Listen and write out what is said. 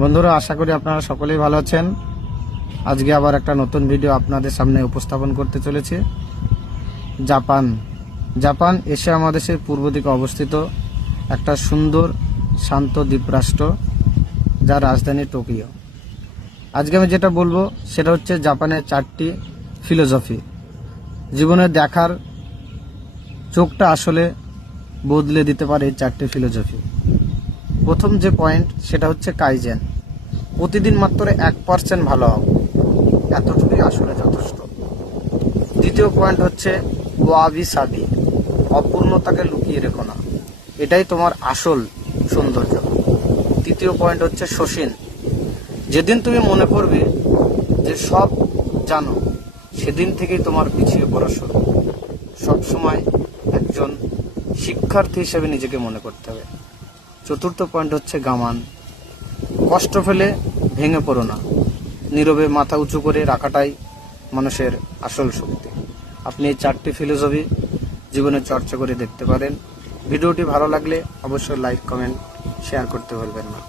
বন্ধুরা, আশা করি আপনারা সকলেই ভালো আছেন। আজকে আবার একটা নতুন ভিডিও আপনাদের সামনে উপস্থাপন করতে চলেছে। জাপান এশিয়া মহাদেশের পূর্ব দিকে অবস্থিত একটা সুন্দর শান্ত দ্বীপরাষ্ট্র, যার রাজধানী টোকিও। আজকে আমি যেটা বলবো সেটা হচ্ছে জাপানের 4টি ফিলোসফি। জীবনে দেখার চোখটা আসলে বদলে দিতে পারে এই 4টি ফিলোসফি। প্রথম যে পয়েন্ট সেটা হচ্ছে কাইজেন। প্রতিদিন মাত্র 1% ভালো হও, এতটুকুই আসলে যথেষ্ট। দ্বিতীয় পয়েন্ট হচ্ছে ওয়াবি সাবি, অপূর্ণতাকে লুকিয়ে রেখো না, এটাই তোমার আসল সৌন্দর্য। তৃতীয় পয়েন্ট হচ্ছে শোষিন, যেদিন তুমি মনে করবে যে সব জানো, সেদিন থেকেই তোমার পিছিয়ে পড়া শুরু। সবসময় একজন শিক্ষার্থী হিসেবে নিজেকে মনে করতে হবে। চতুর্থ পয়েন্ট হচ্ছে গামান, কষ্ট ফেলে ভেঙে পড়ো না, নীরবে মাথা উঁচু করে রাখাটাই মানুষের আসল শক্তি। আপনি এই 4টি ফিলোসফি জীবনে চর্চা করে দেখতে পারেন। ভিডিওটি ভালো লাগলে অবশ্যই লাইক, কমেন্ট, শেয়ার করতে ভুলবেন না।